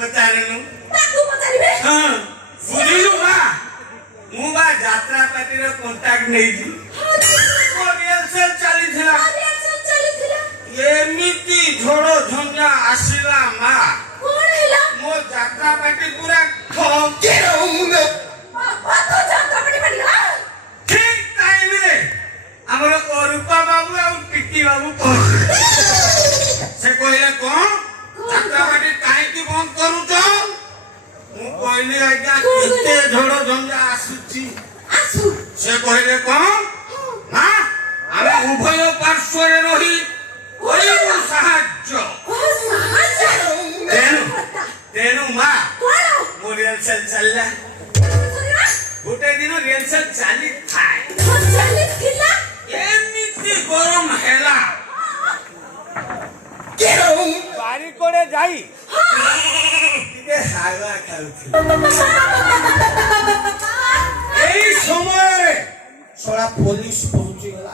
ପଚାରନୁ ତାକୁ ପଚାରିବେ ହଁ ବୁଝିଲୁ ମା ମୁଁ ବା ଯାତ୍ରା ପାର୍ଟିର କଣ୍ଟାକ୍ଟ ନେଇଛି ରିହର୍ସାଲ ଚାଲିଥିଲା ଏମିତି ଝଡ଼ ଝଞ୍ଜା ଆସିଲା ମା କଣ ହେଲା ମୋ ଯାତ୍ରା ପାର୍ଟି ପୁରା ଠିକ ଟାଇମରେ ଆମର ଅରୂପା ବାବୁ ଆଉ ଟିକି ବାବୁ ସେ କହିଲେ କଣ ଯାତ୍ରା ପାର୍ଟି କାହିଁକି ବନ୍ଦ କରୁଛ ମୁଁ କହିଲି ଆଜ୍ଞା କେତେ ଝଡ଼ ଝଞ୍ଜା ଆସୁଛି ସେ କହିଲେ କଣ ନା ଆମେ ଉଭୟ ପାର୍ଶ୍ୱରେ ରହି କରିବୁ ସାହାଯ୍ୟ ତେଣୁ ମା ମୋ ରିହର୍ସାଲ ଚାଲିଲା ଗୋଟେ ଦିନ ରିହର୍ସାଲ ଚାଲିଥାଏ ଏମିତି ଗରମ ହେଲା ବାରିକଡେ ଯାଇ ଟିକେ ହାୱା ଖାଉଥିଲି ଏଇ ସମୟରେ ଶଳା ପୋଲିସ ପହଞ୍ଚିଗଲା